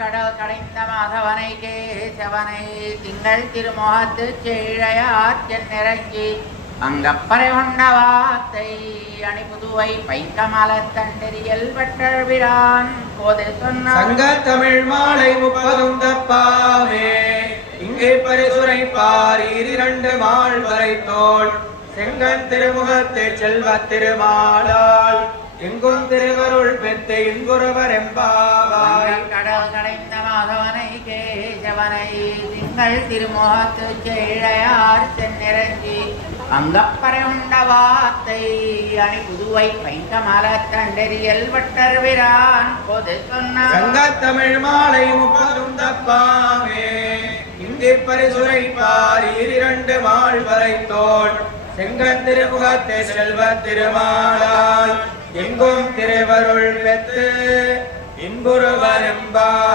கடல் கடைந்த மாதவனை கேசவனை திங்கள் திருமுகத்து செய்ழையார் சென்னிறங்கி அங்கப்பறை கொண்ட வாத்தை அணிபுதுவை பைங்கமலத்தண்டெறியல் வட்டழ்விரான் கோதை சொன்ன சங்க தமிழ் மாலை 30 தப்பாவே இங்கே பரிசுரை பார் 2 மால் வரை தோல் செங்கன் திருமுகத்தை செல்வ திருமாலால் எங்கும் திருவருள் பெற்று இன்புறுவர் எம்பாவாய். கடல் கடைந்த மாதவனை கேசவனை திங்கள் திருமுகத்து செய்ழையார் சென்னிறங்கி அங்கப்பறை உண்ட வாத்தை அணி புதுவை பைங்கமலத்தண்டெறியல் வட்டர்விரான் கோதை சொன்ன சங்க தமிழ் மாலை 30 தப்பாவே இங்கே பரிசுரை பார் 2 மால் வரை தோல் செங்கன் திருமுகத்தை செல்வ திருமாலால் எங்கும் திருவருள் பெற்று இன்புறுவர் எம்பாவாய்.